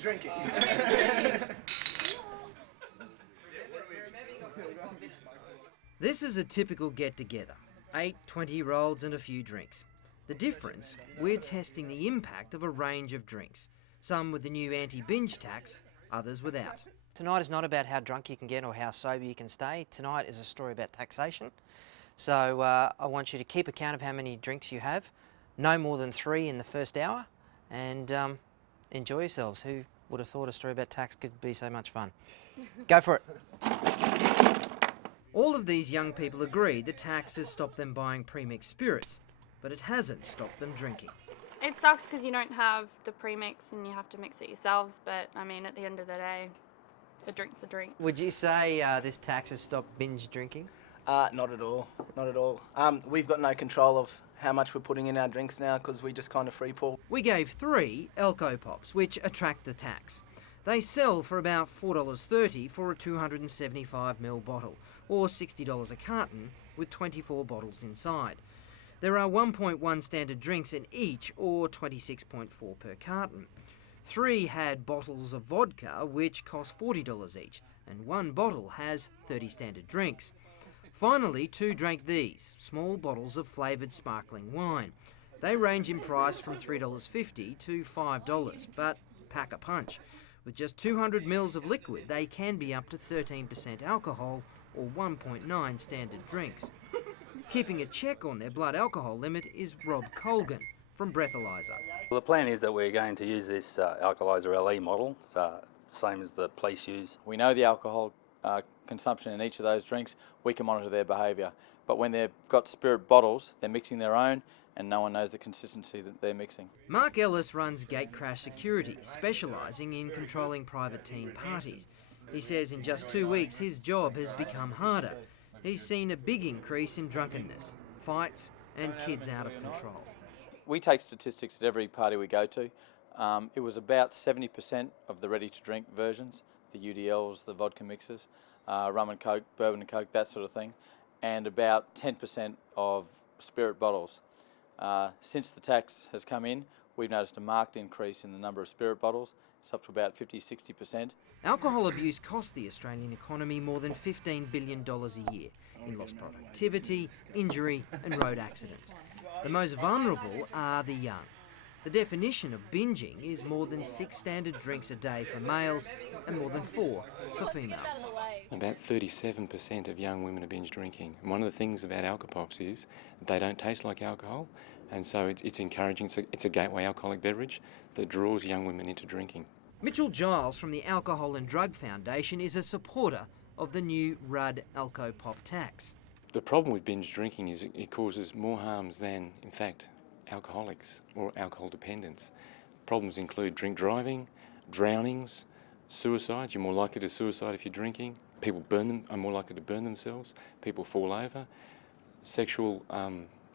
binge drinking. This is a typical get-together. 8 20-year-olds and a few drinks. The difference, we're testing the impact of a range of drinks. Some with the new anti-binge tax, others without. Tonight is not about how drunk you can get or how sober you can stay. Tonight is a story about taxation. So I want you to keep account of how many drinks you have, no more than 3 in the first hour, and enjoy yourselves. Who would have thought a story about tax could be so much fun? Go for it. All of these young people agree the tax has stopped them buying premixed spirits, but it hasn't stopped them drinking. It sucks because you don't have the premix and you have to mix it yourselves, but I mean, at the end of the day, a drink's a drink. Would you say this tax has stopped binge drinking? Not at all. Not at all. We've got no control of how much we're putting in our drinks now because we just kind of free pour. We gave 3 Alcopops, which attract the tax. They sell for about $4.30 for a 275ml bottle, or $60 a carton, with 24 bottles inside. There are 1.1 standard drinks in each, or 26.4 per carton. 3 had bottles of vodka, which cost $40 each, and 1 bottle has 30 standard drinks. Finally, 2 drank these, small bottles of flavoured sparkling wine. They range in price from $3.50 to $5, but pack a punch. With just 200 mils of liquid, they can be up to 13% alcohol, or 1.9 standard drinks. Keeping a check on their blood alcohol limit is Rob Colgan from Breathalyzer. Well, the plan is that we're going to use this Alkalyzer LE model, same as the police use. We know the alcohol consumption in each of those drinks, we can monitor their behaviour. But when they've got spirit bottles, they're mixing their own and no one knows the consistency that they're mixing. Mark Ellis runs Gatecrash Security, specialising in controlling private teen parties. He says in just 2 weeks his job has become harder. He's seen a big increase in drunkenness, fights and kids out of control. We take statistics at every party we go to. It was about 70% of the ready-to-drink versions, the UDLs, the vodka mixers, rum and coke, bourbon and coke, that sort of thing, and about 10% of spirit bottles. Since the tax has come in, we've noticed a marked increase in the number of spirit bottles. It's up to about 50-60%. Alcohol abuse costs the Australian economy more than $15 billion a year in lost productivity, injury and road accidents. The most vulnerable are the young. The definition of binging is more than 6 standard drinks a day for males and more than 4 for females. About 37% of young women are binge drinking. And one of the things about Alcopops is they don't taste like alcohol, and so it's encouraging. It's a gateway alcoholic beverage that draws young women into drinking. Mitchell Giles from the Alcohol and Drug Foundation is a supporter of the new Rudd Alcopop tax. The problem with binge drinking is it causes more harms than, in fact, alcoholics or alcohol dependence. Problems include drink driving, drownings, suicides. You're more likely to suicide if you're drinking. People are more likely to burn themselves. People fall over. Sexual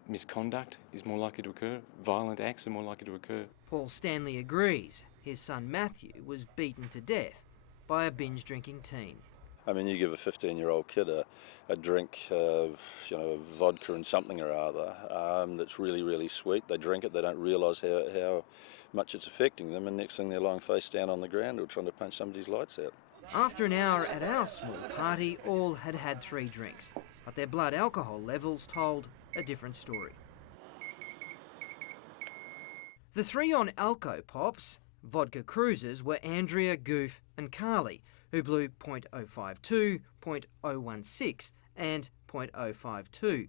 misconduct is more likely to occur. Violent acts are more likely to occur. Paul Stanley agrees. His son Matthew was beaten to death by a binge drinking teen. I mean, you give a 15-year-old kid a drink of, vodka and something or other that's really, really sweet. They drink it, they don't realise how much it's affecting them, and next thing they're lying face down on the ground or trying to punch somebody's lights out. After an hour at our small party, all had had 3 drinks, but their blood alcohol levels told a different story. The 3 on Alcopops vodka cruisers were Andrea, Goof and Carly, who blew .052, .016 and .052.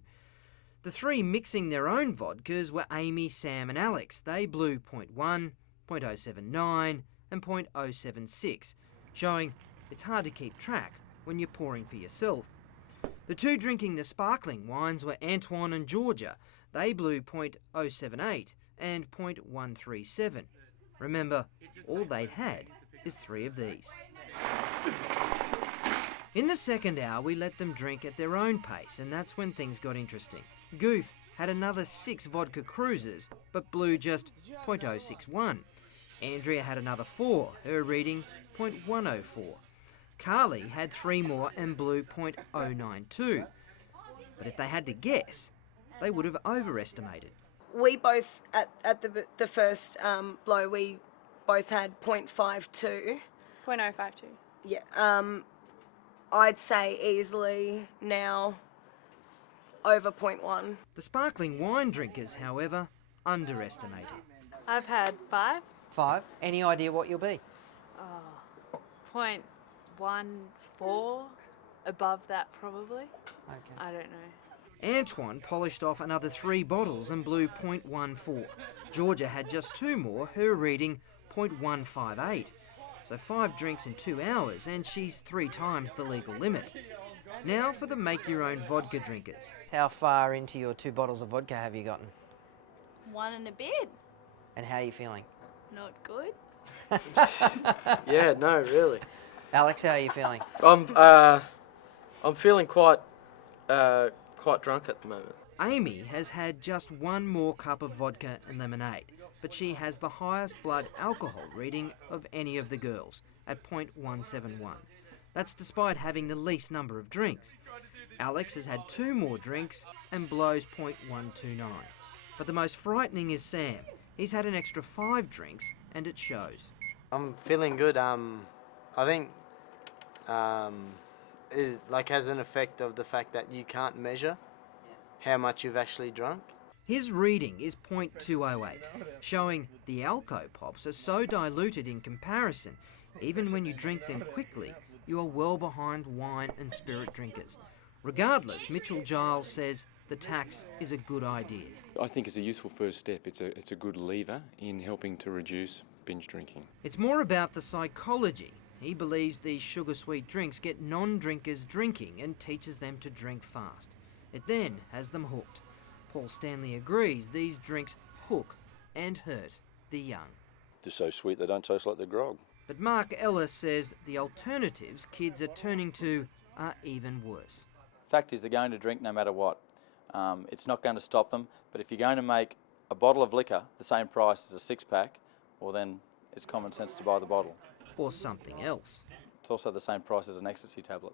The 3 mixing their own vodkas were Amy, Sam and Alex. They blew .1, .079 and .076, showing it's hard to keep track when you're pouring for yourself. The 2 drinking the sparkling wines were Antoine and Georgia. They blew .078 and .137. Remember, all they'd had is 3 of these. In the second hour, we let them drink at their own pace, and that's when things got interesting. Goof had another 6 vodka cruisers, but blew just .061. Andrea had another 4, her reading .104. Carly had 3 more and blew .092. But if they had to guess, they would have overestimated. We both, at the first blow, we both had 0.52. 0.052. Yeah. I'd say easily now over 0.1. The sparkling wine drinkers, however, underestimated. I've had 5. 5. Any idea what you'll be? 0.14, above that probably. Okay. I don't know. Antoine polished off another 3 bottles and blew 0.14. Georgia had just 2 more, her reading 0.158. So 5 drinks in 2 hours, and she's 3 times the legal limit. Now for the make-your-own vodka drinkers. How far into your 2 bottles of vodka have you gotten? 1 and a bit. And how are you feeling? Not good. Yeah, no, really. Alex, how are you feeling? I'm feeling quite drunk at the moment. Amy has had just 1 more cup of vodka and lemonade, but she has the highest blood alcohol reading of any of the girls at 0.171. That's despite having the least number of drinks. Alex has had 2 more drinks and blows 0.129. But the most frightening is Sam. He's had an extra 5 drinks and it shows. I'm feeling good. I think it has an effect of the fact that you can't measure how much you've actually drunk. His reading is 0.208, showing the Alcopops are so diluted in comparison, even when you drink them quickly, you are well behind wine and spirit drinkers. Regardless, Mitchell Giles says the tax is a good idea. I think it's a useful first step. It's a good lever in helping to reduce binge drinking. It's more about the psychology. He believes these sugar-sweet drinks get non-drinkers drinking and teaches them to drink fast. It then has them hooked. Paul Stanley agrees these drinks hook and hurt the young. They're so sweet they don't taste like the grog. But Mark Ellis says the alternatives kids are turning to are even worse. Fact is, they're going to drink no matter what. It's not going to stop them, but if you're going to make a bottle of liquor the same price as a 6-pack, well then it's common sense to buy the bottle. Or something else. It's also the same price as an ecstasy tablet.